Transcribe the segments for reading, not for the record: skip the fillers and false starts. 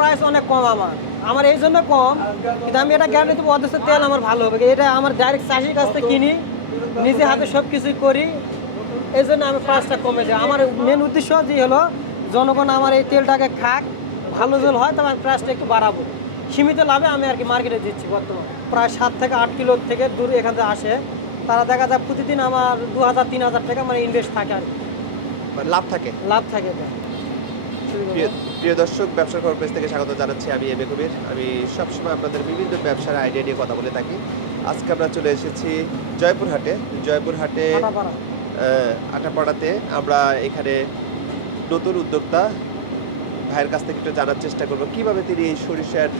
Price অনেক কম আমার এই জন্য কম, কিন্তু আমি এটা গ্যারান্টি দেবো অদেশের তেল আমার ভালো হবে। এটা আমার ডাইরেক্ট চাষির কাছ থেকে কিনি, নিজে হাতে সব কিছুই করি, এই জন্য আমি প্রাইসটা কমে দিই। আমার মেন উদ্দেশ্য যে হলো জনগণ আমার এই তেলটাকে খাক, ভালো জল হয়, তবে আমি প্রাইসটা একটু বাড়াবো, সীমিত লাভে আমি আর কি মার্কেটে দিচ্ছি। বর্তমান প্রায় 7 থেকে 8 কিলো থেকে দূর এখান থেকে আসে, তারা দেখা যায় প্রতিদিন আমার 2000-3000 টাকা মানে ইনভেস্ট থাকে আর কি। লাভ থাকে। লাভ থাকে। প্রিয় দর্শক, ব্যবসার খবর পেজ থেকে স্বাগত জানাচ্ছি। আমি এম এ কবির। আমি সবসময় আপনাদের বিভিন্ন ব্যবসার আইডিয়া নিয়ে কথা বলে থাকি। আজকে আমরা চলে এসেছি জয়পুরহাটে আটাপাড়াতে। আমরা এখানে নতুন উদ্যোক্তা ভাইয়ের কাছ থেকে একটু জানার চেষ্টা করবো কীভাবে তিনি এই সরিষার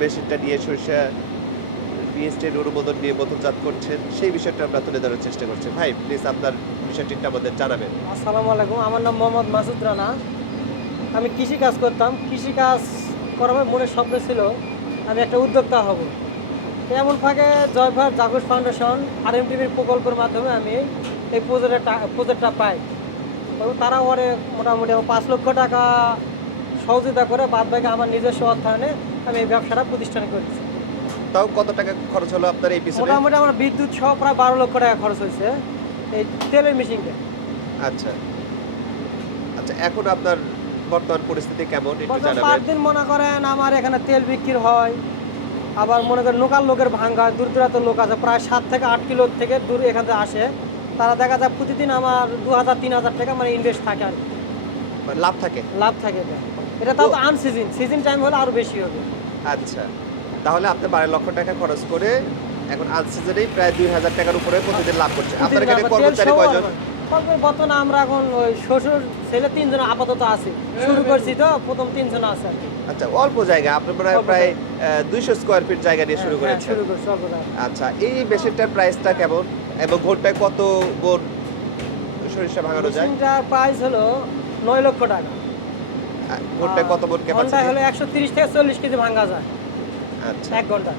মেশিনটা নিয়ে সরিষা বিএসটির অনুমোদন নিয়ে বোতলজাত করছেন, সেই বিষয়টা আমরা তুলে ধরার চেষ্টা করছি। ভাই প্লিজ আপনার বিষয়টি আমাদের জানাবেন। আসসালামু আলাইকুম, আমার নাম মোহাম্মদ মাসুদ রানা। আমি কৃষিকাজ করতাম। কৃষিকাজ করার মনের স্বপ্ন ছিল আমি একটা উদ্যোক্তা হব। এমন ফাঁকে জয়পুরহাট জাগরুক ফাউন্ডেশন RMTVর প্রকল্পের মাধ্যমে আমি এই প্রজেক্টটা পাই, এবং তারা ওরে মোটামুটি 5 লক্ষ টাকা সহযোগিতা করে, বাদ বাকি আমার নিজস্ব অর্থায়নে আমি এই ব্যবসাটা প্রতিষ্ঠান করেছি। তাও কত টাকা খরচ হলো আপনার এই পিছনে? মোটামুটি আমার বিদ্যুৎ সহ প্রায় 12 লক্ষ টাকা খরচ হয়েছে এই তেলের মেশিনটা। আচ্ছা আচ্ছা, এখন আপনার বর্তমান পরিস্থিতি কেমন একটু জানাবেন। পার দিন মনে করেন আমার এখানে তেল বিক্রি হয়, আবার মনে করেন লোকাল লোকের ভাঙ্গা, দূর দূরান্ত লোক আছে প্রায় 7 থেকে 8 কিলো থেকে দূর এখান থেকে আসে, তারা দেখা যায় প্রতিদিন আমার 2000-3000 টাকা মানে ইনভেস্ট থাকে আর কি। লাভ থাকে। লাভ থাকে। এটা তাও তো সিজন টাইম হলে আরো বেশি হবে। আচ্ছা, তাহলে আপনি 12 লক্ষ টাকা খরচ করে এখন আনসিজনেই প্রায় 2000 টাকার উপরে প্রতিদিন লাভ করছে। আপনার এখানে কর্মচারী কয়জন? বর্তমানে আমরা এখন ওই শ্বশুর ছেলে 3 জন আপাতত আছে, শুরু করছি তো প্রথম 3 জন আছে আর কি। আচ্ছা, অল্প জায়গা, আপনি প্রায় 200 স্কয়ার ফিট জায়গা নিয়ে শুরু করেছেন। শুরু করছি অল্প জায়গা। আচ্ছা, এই মেশিনটার প্রাইসটা কেমন এবং ঘন্টায় কত বোন সরিষা ভাঙানো যায়? মেশিনটার প্রাইস হলো 9 লক্ষ টাকা। ঘন্টায় কত বোন ঘন্টায় ক্যাপাসিটি? হলো 130 থেকে 40 কেজি ভাঙা যায় আচ্ছা 1 ঘন্টা।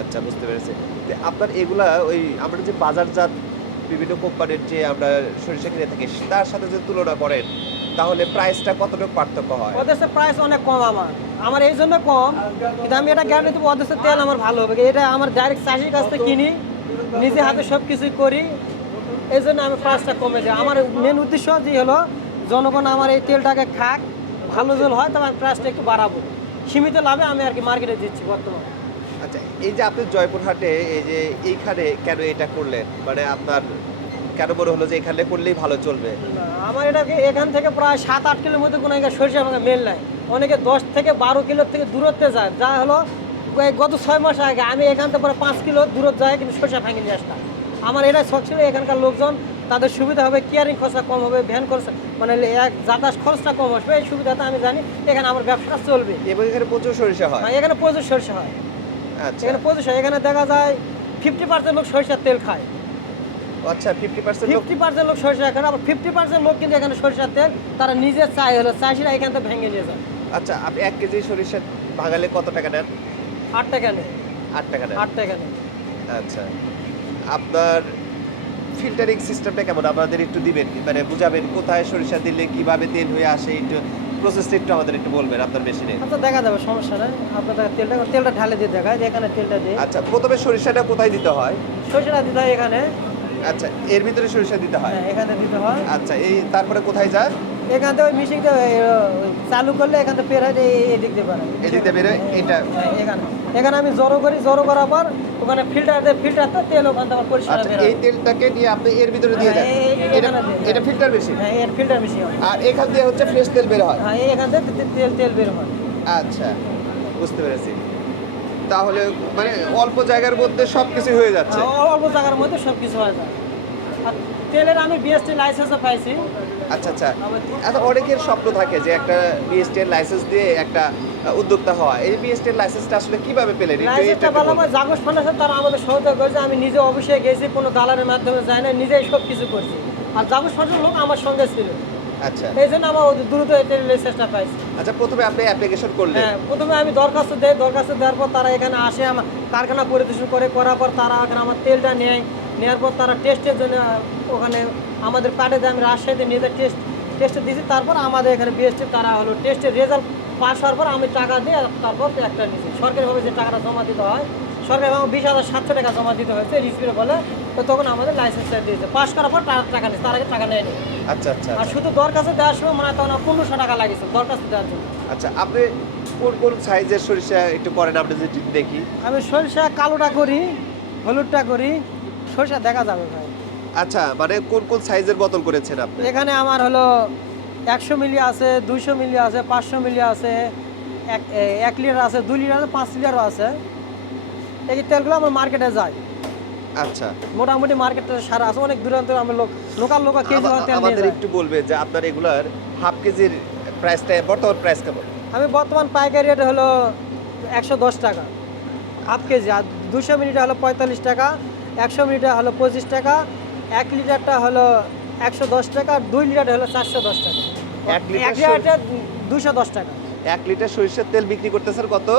আচ্ছা, বুঝতে পেরেছি। তো আপনার এগুলা ওই আমরা যে বাজারজাত বিভিন্ন কোম্পানির যে আমরা সরিষা কিনে থাকি তার সাথে যদি তুলনা করেন তাহলে প্রাইসটা কতটুকু পার্থক্য হয়? ওদেশের প্রাইস অনেক কম আমার এই জন্য কম, কিন্তু আমি এটা গ্যারান্টি দেবো ওদেশের তেল আমার ভালো হবে। এটা আমার ডাইরেক্ট চাষির কাছ থেকে কিনি, নিজে হাতে সব কিছুই করি, এই জন্য আমি প্রাইসটা কমে দিই। আমার মেন উদ্দেশ্য যে হলো জনগণ আমার এই তেলটাকে খাক, ভালো জল হয়, তবে আমি প্রাইসটা একটু বাড়াবো, সীমিত লাভে আমি আর কি মার্কেটে দিচ্ছি বর্তমানে। আচ্ছা, এই যে আপনি জয়পুরহাটে এই যে এইখানে কেন এটা করলেন, মানে আপনার কেন মনে হলো যে এখানে করলেই ভালো চলবে? না, আমার এটাকে এখান থেকে প্রায় 7-8 কিলোর মধ্যে কোনো সরিষা ভাঙা মেল নাই। অনেকে 10 থেকে 12 কিলোর থেকে দূরত্বে যায়, যা হলো গত 6 মাস আগে আমি এখান থেকে প্রায় 5 কিলো দূরত যায়, কিন্তু সরিষা ভাঙি নিয়ে আসতাম। আমার এটা শখ ছিল এখানকার লোকজন তাদের সুবিধা হবে, কেয়ারিং খরচা কম হবে, ভ্যান খরচা মানে যাতায়াত খরচটা কম আসবে, এই সুবিধাটা আমি জানি এখানে আমার ব্যবসা চলবে। এবং এখানে প্রচুর সরিষা হয়। এখানে প্রচুর সরিষা হয়। আচ্ছা, এখানে প্রচুর এখানে দেখা যায় 50% লোক সরিষার তেল খায়। আচ্ছা, 50% লোক 50% লোক সরিষা খায়, আবার 50% লোক কিন্তু এখানে সরিষার তেল তারা নিজে চাই হলো চাষিরা এখান থেকে ভেঙে নিয়ে যায়। আচ্ছা, আপনি 1 কেজি সরিষা ভাঙালে কত টাকা নেন? 8 টাকা নেই। 8 টাকা নেন। 8 টাকা নেই। আচ্ছা, আপনার ফিল্টারিং সিস্টেমটা কেমন আমাদের একটু দিবেন, মানে বুঝাবেন কোথায় সরিষা দিলে কিভাবে তেল হয়ে আসে, একটু প্রসেসটা একটু আমাদের একটু বলবেন আপনার মেশিনে। আচ্ছা, দেখা যাবে, সমস্যা নাই। আপনাদের তেলটা ঢালে দিয়ে দেখায় যে এখানে তেলটা দিয়ে। আচ্ছা, প্রথমে সরিষাটা কোথায় দিতে হয়? সরিষাটা দিতে হয় এখানে। আচ্ছা, এর ভিতরে সরিষা দিতে হয়। হ্যাঁ, এখানে দিতে হয়। আচ্ছা, এই তারপরে কোথায় যায়? এখান থেকে ওই মেশিনটা চালু করলে এখান থেকে বের হয় এদিক দিয়ে বের হয়। এদিক দিয়ে বের হয়, এটা এখানে আমি জড়ো করার পর ওখানে ফিল্টারতে তেল ওখান থেকে পরিষ্কার আচ্ছা, বের হয়। এই তেলটাকে নিয়ে আপনি এর ভিতরে দিয়ে দেন। এটা ফিল্টার মেশিন। হ্যাঁ, এর ফিল্টার মেশিন। আর এখান দিয়ে হচ্ছে ফ্রেশ তেল বের হয়। হ্যাঁ, এখান থেকে তেল বের হয়। আচ্ছা, বুঝতে পেরেছি। তাহলে মানে অল্প জায়গার মধ্যে সবকিছু হয়ে যাচ্ছে। অল্প জায়গার মধ্যে সবকিছু হয়ে যায়। আর তেলের আমি বিএসটি লাইসেন্সও পাইছি। আচ্ছা আচ্ছা আচ্ছা, অনেকের স্বপ্ন থাকে যে একটা বিএসটি এর লাইসেন্স দিয়ে একটা উদ্যোক্তা হওয়া। এই বিএসটি এর লাইসেন্সটা আসলে কিভাবে পেলেন? লাইসেন্সটা পেলাম জাগরুক ফাউন্ডেশন, তারা আমাদের সহায়তা করেছে। আমি নিজে অফিসে গেছি, কোনো দালালের মাধ্যমে যাই না, নিজেই সব কিছু করছি। আর জাগরুক ফাউন্ডেশন লোক আমার সঙ্গে ছিল। আচ্ছা, এই জন্য আমার দ্রুত এই লাইসেন্সটা পাইছি। আচ্ছা, প্রথমে আপনি অ্যাপ্লিকেশন করলেন? হ্যাঁ, প্রথমে আমি দরখাস্ত দেই, দরখাস্ত দেওয়ার পর তারা এখানে আসে, আমার কারখানা পরিদর্শন করার পর তারা এখানে আমার তেলটা নেওয়ার পর তারা টেস্টের জন্য ওখানে আমাদের পাঠে দেয়। আমি রাজশাহীতে নিয়ে টেস্টে দিয়েছি। তারপর আমাদের এখানে বিএসটি তারা হলো টেস্টের রেজাল্ট পাস হওয়ার পর আমি টাকা দিয়ে তারপর একটা নিয়েছি সরকারিভাবে যে টাকাটা জমা দিতে হয় সরকারিভাবে 20,700 টাকা জমা দিতে হয়েছে রিসিপ্টে বলে তো তখন আমাদের লাইসেন্সটা দিয়েছে পাস করার পর টাকা নিয়েছে তার আগে টাকা নেয়নি আচ্ছা আচ্ছা আর শুধু দরখাস্তে দেওয়ার সময় মানে তখন 1500 টাকা লাগিয়েছে দরখাস্ত দেওয়ার জন্য। আচ্ছা আপনি কোন কোন সাইজের সরিষা একটু করেন আপনি যদি দেখি? আমি সরিষা কালোটা করি হলুদটা করি সরিষা দেখা যাবে ভাই। আচ্ছা মানে কোন কোন সাইজের বোতল করেছেন আপনি? এখানে আমার হলো 100 মিলি আছে 200 মিলি আছে 500 মিলি আছে 1 লিটার আছে 2 লিটার আছে 5 লিটারও আছে। এই তেলগুলো আমার মার্কেটে যায় আচ্ছা মোটামুটি মার্কেটে সারা আছে অনেক দূরান্ত আমার লোকাল কেজি তেল নিয়ে আমাদের যায়। একটু বলবে যে আপনার এগুলার হাফ কেজির প্রাইসটা বর্তমান প্রাইস কেমন? আমি বর্তমান পাইকারি রেট হলো 110 টাকা হাফ কেজি আর 200 মিলিটা হলো 45 টাকা 100 মিলিটা হলো 25 টাকা 1 লিটারটা হলো 110 টাকা 2 লিটার হলো 410 টাকা 1 লিটার 1 লিটারটা 210 টাকা 1 লিটার সরিষার তেল বিক্রি করতেছেন কত?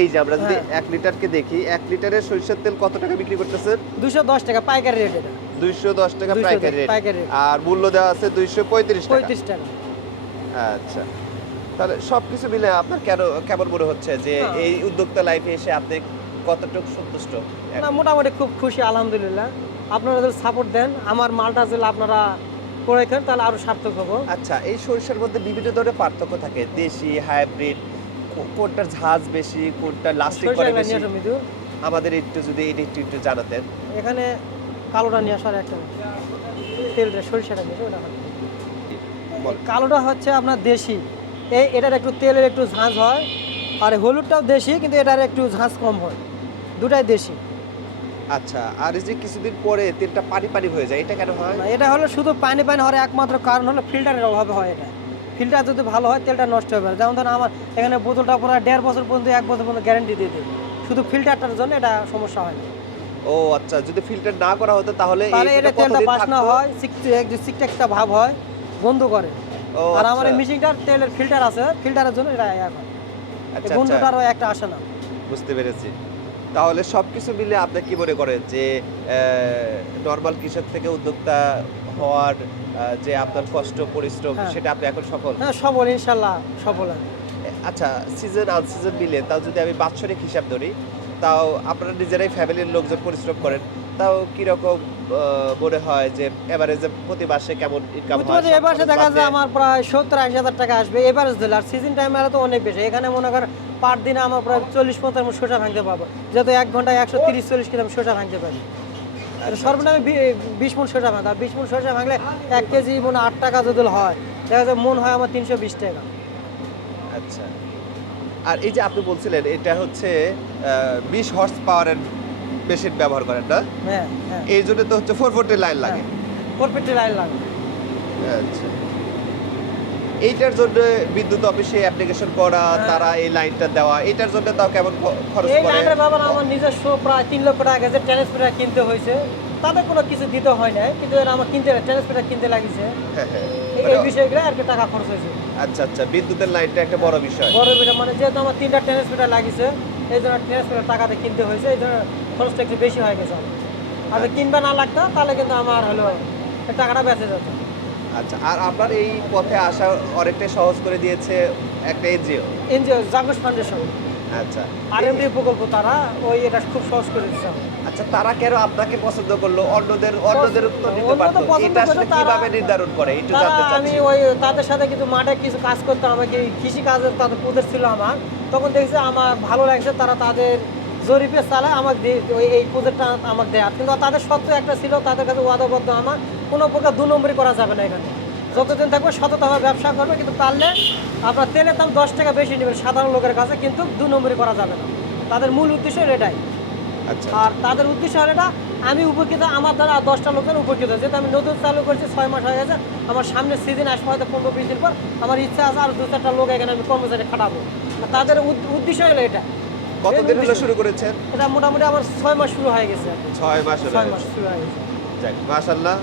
এই যে আমরা যদি হ্যাঁ। 1 লিটারকে দেখি 1 লিটারের সরিষার তেল কত টাকা বিক্রি করতেছেন? 210 টাকা পাইকারি রেট এটা 210 টাকা 210 পাইকারি রেট পাইকারি রেট। আর মূল্য দেওয়া আছে 235 টাকা। 35 টাকা। আচ্ছা তাহলে সবকিছু মিলে আপনার কেমন মনে হচ্ছে যে হ্যাঁ। এই উদ্যোক্তা লাইফে এসে আপনি কতটুকু সন্তুষ্ট? না মোটামুটি খুব খুশি আলহামদুলিল্লাহ আপনারা যদি সাপোর্ট দেন আমার মালটা যদি আপনারা করে খান তাহলে আরো সার্থক হবো। আচ্ছা এই সরিষার মধ্যে বিভিন্ন ধরনের পার্থক্য থাকে দেশি হাইব্রিড কোনটার ঝাঁজ বেশি কোনটা লাস্টিং করে সরিষা বেশি নিয়ে আসো মৃদু আমাদের একটু যদি এটা একটু জানাতেন। এখানে কালোটা নিয়ে আসার একটা তেলটা সরিষাটা নিয়ে আসো, ওটা খান। বল। কালোটা হচ্ছে আপনার দেশি এটার একটু তেলের একটু ঝাঁঝ হয় আর হলুদটাও দেশি কিন্তু এটার একটু ঝাঁঝ কম হয় দুটাই দেশি। আচ্ছা আর এই যে কিছুদিন পরে তেলটা পানি পানি হয়ে যায় এটা কেন হয়? না, এটা হলো শুধু পানি হওয়ার একমাত্র কারণ হলো ফিল্টারের অভাবে হয় এটা ফিল্টার যদি ভালো হয় তেলটা নষ্ট হবে না। যেমন ধরুন আমার এখানে বোতলটা প্রায় 1.5 বছর পর্যন্ত 1 বছর পর্যন্ত গ্যারেন্টি দিয়ে দেবে শুধু ফিল্টারটার জন্য এটা সমস্যা হয় না। ও আচ্ছা যদি ফিল্টার না করা হতো তাহলে তাহলে এটা তেলটা কতদিন বাসনা থাকতো? হয় সিকটা একটা ভাব হয় বন্ধ করে। ও আর আমার এই আচ্ছা। মেশিনটার তেলের ফিল্টার আছে ফিল্টারের জন্য এটা এখন আচ্ছা, বন্ধুটারও একটা আসে না। বুঝতে পেরেছি তাহলে সবকিছু মিলে আপনি কি মনে করেন যে নরমাল কৃষক থেকে উদ্যোক্তা হওয়ার যে আপনার কষ্ট পরিশ্রম হ্যাঁ। সেটা আপনি এখন সফল? হ্যাঁ সফল ইনশাল্লাহ সফল হয়। আচ্ছা সিজন আনসিজন মিলে তাও যদি আমি বাৎসরিক হিসাব ধরি তাও আপনারা নিজেরাই ফ্যামিলির লোকজন পরিশ্রম করেন তাও কিরকম মনে হয় যে এভারেজে প্রতি মাসে কেমন ইনকাম হয়? প্রতি এবারে দেখা যায় আমার প্রায় 70-80 হাজার টাকা আসবে এভারেজ দিলে আর সিজন টাইমে তো অনেক বেশি এখানে মনে করেন পার দিনে আমার প্রায় 40-50 মণ শসা ভাঙতে পারবো যেহেতু 1 ঘন্টায় 130-40 কিলো আমি শসা ভাঙতে পারি। সর্বনিম্ন 20 মণ শসা ভাঙতে আর 20 মণ শসা ভাঙলে 1 কেজি মনে 8 টাকা যদি হয় দেখা যায় মন হয় আমার 320 টাকা। আচ্ছা আর এই যে আপনি বলছিলেন এটা হচ্ছে 20 হর্স পাওয়ারের মেশিন ব্যবহার করেন না? হ্যাঁ হ্যাঁ এই জন্য তো হচ্ছে 440 লাইন লাগে। প্রফিটের লাইন লাগে। আচ্ছা এইটার জন্য বিদ্যুৎ অফিসে অ্যাপ্লিকেশন করা তারা এই লাইনটা দেওয়া এটার জন্য তাও কেমন খরচ এই পড়ে? লাইনের ব্যাপারে আমার নিজস্ব প্রায় 3 লক্ষ টাকা গেছে ট্রান্সমিটার কিনতে হয়েছে তাদের কোনো কিছু দিতে হয় না কিন্তু এর আমার ট্রান্সমিটার কিনতে লাগিয়েছে হ্যাঁ, হ্যাঁ। এই বিষয়গুলো আর কি টাকা খরচ হয়েছে। আচ্ছা আচ্ছা বিদ্যুতের লাইনটা একটা বড় বিষয়। বড় বিটা মানে যেহেতু আমার 3টা ট্রান্সমিটার লাগিয়েছে এই জন্য ট্রান্সমিটার টাকাতে কিনতে হয়েছে এই জন্য খরচটা একটু বেশি হয়ে গেছে আমার। আর যদি কিনবা না লাগতো তাহলে কিন্তু আমার হলো এই টাকাটা বেঁচে যেত। আচ্ছা আর আপনার এই পথে আসা অনেকটাই সহজ করে দিয়েছে একটা এনজিও। এনজিও জাগোস ফাউন্ডেশন আচ্ছা আরএমডি প্রকল্প তারা এটা খুব সহজ করে দিচ্ছে। আচ্ছা তারা কেন আপনাকে পছন্দ করলো অন্যদের তো নিতে অন্য তো পারতো পছন্দ এটা আসলে করলে তারা- কিভাবে নির্ধারণ করে একটু তারা জানতে আমি চাচ্ছি। তাদের সাথে কিন্তু মাঠে কিছু কাজ করতাম আমাকে কৃষি কাজের তাদের প্রদেশ ছিল আমার তখন দেখছি আমার ভালো লাগছে তারা তাদের জরিপে চালায় আমাকে এই প্রজেক্টটা আমাকে দেয় কিন্তু তাদের সত্য একটা ছিল তাদের কাছে ওয়াদাবদ্ধ আমার কোনো প্রকার 2 নম্বরই করা যাবে না এখানে যতদিন থাকবে সততাভাবে ব্যবসা করবে কিন্তু পারলে আপনার তেলের দাম 10 টাকা বেশি নেবেন সাধারণ লোকের কাছে কিন্তু 2 নম্বরই করা যাবে না তাদের মূল উদ্দেশ্য এটাই। আচ্ছা আর তাদের উদ্দেশ্য হলো এটা আমি উপকৃত আমার দ্বারা 10টা লোকের উপকৃত যেহেতু আমি নতুন চালু করছি 6 মাস হয়ে গেছে আমার সামনে সিজন আসবে হয়তো 15-20 দিন পর আমার ইচ্ছা আছে আর 2-4টা লোক এখানে আমি কর্মচারী খাটাবো আর তাদের উদ্দেশ্য হলো এটা। কতদিন হলো শুরু করেছেন? এটা মোটামুটি আমার 6 মাস শুরু হয়ে গেছে 6 মাস হলো। 6 মাস শুরু হয়ে গেছে। যাক মাশাআল্লাহ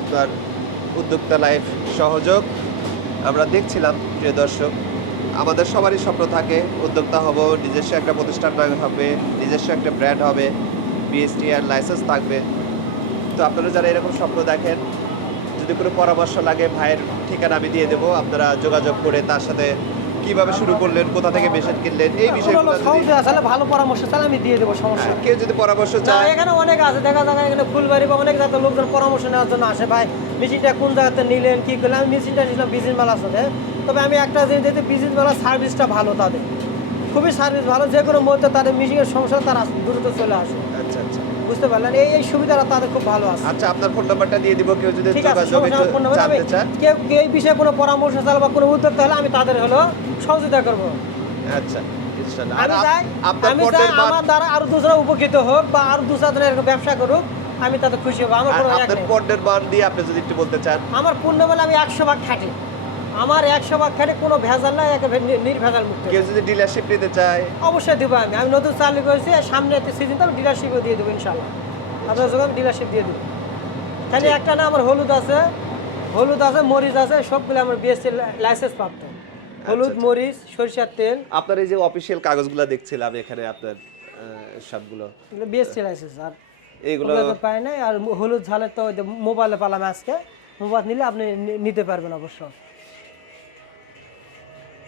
আপনার উদ্যোক্তা লাইফ সহযোগ আমরা দেখছিলাম প্রিয় দর্শক আমাদের সবারই স্বপ্ন থাকে উদ্যোক্তা হব নিজস্ব একটা প্রতিষ্ঠান হবে নিজস্ব একটা ব্র্যান্ড হবে বিএসটিআর লাইসেন্স থাকবে তো আপনারা যারা এরকম স্বপ্ন দেখেন যদি কোনো পরামর্শ লাগে ভাইয়ের ঠিকানা আমি দিয়ে দেবো, আপনারা যোগাযোগ করে তার সাথে কিভাবে শুরু করলেন, কোথা থেকে মেশিন কিনলেন, এই বিষয়গুলো যদি সহজে আসলে ভালো পরামর্শ চাইলে আমি দিয়ে দেবো, সমস্যা নেই। কেউ যদি পরামর্শ না, চায়, এখানে অনেক আছে, দেখা যায় এখানে ফুলবাড়ি বা অনেক জায়গায় লোকজন পরামর্শ নেওয়ার জন্য আসে, ভাই মেশিনটা কোন জায়গাতে নিলেন, কি করলেন। আমি মেশিনটা নিয়েছিলাম বিজিন মালার সাথে, তবে আমি একটা জিনিস দেখতে, বিজিন মালার সার্ভিসটা ভালো, তাদের খুবই সার্ভিস ভালো, যে কোনো মুহূর্তে তাদের মেশিনের সমস্যা তারা দ্রুত চলে আসে। আচ্ছা আচ্ছা বুঝতে পারলেন, এই সুবিধাটা তাদের খুব ভালো আছে। আচ্ছা, আপনার ফোন নাম্বারটা দিয়ে দিব, কেউ যদি ঠিক আছে, যোগাযোগ সমস্যা নেই, ফোন নাম্বার আমি জানতে চান। কেউ এই বিষয়ে কোনো পরামর্শ চাইলে বা কোনো উদ্যোগ তাহলে আমি তাদের হলো সহযোগিতা করবো। আচ্ছা, ইনশাআল্লাহ। আর আমি চাই আপনার আমি চাই পণ্যের মান, আমার দ্বারা আরো দুজনে উপকৃত হোক বা আরো দু চারজনে এরকম ব্যবসা করুক, আমি তাতে খুশি হবো। আমার আর কোনো এক আপনার নেই। পণ্যের মান দিয়ে আপনি যদি একটু বলতে চান। আমার পূর্ণ বলে আমি 100 ভাগ খাটি, আমার 100 ভাগ খাটি, কোনো ভেজাল নাই, একেবারে নির্ভেজাল মুক্ত। কেউ যদি ডিলারশিপ নিতে চায়, অবশ্যই দেবো। আমি নতুন চালু করেছি, সামনে সিজন তো আমি ডিলারশিপও দিয়ে দেবো ইনশাল্লাহ। আপনার সঙ্গে আমি ডিলারশিপ দিয়ে দেবো। খালি একটা না, আমার হলুদ আছে, মরিচ আছে, সবগুলো আমার বিএসসি লাইসেন্স প্রাপ্ত। হলুদ, মরিচ, সরিষার তেল, আপনার এই যে অফিসিয়াল কাগজগুলো দেখছিলাম এখানে, আপনার সবগুলো এগুলো বিএসসি লাইসেন্স। আর এইগুলো ওগুলো তো পাই নাই। আর হলুদ ঝালের তো ওই যে মোবাইলে পালাম আজকে, মোবাইল নিলে আপনি নিতে পারবেন অবশ্য।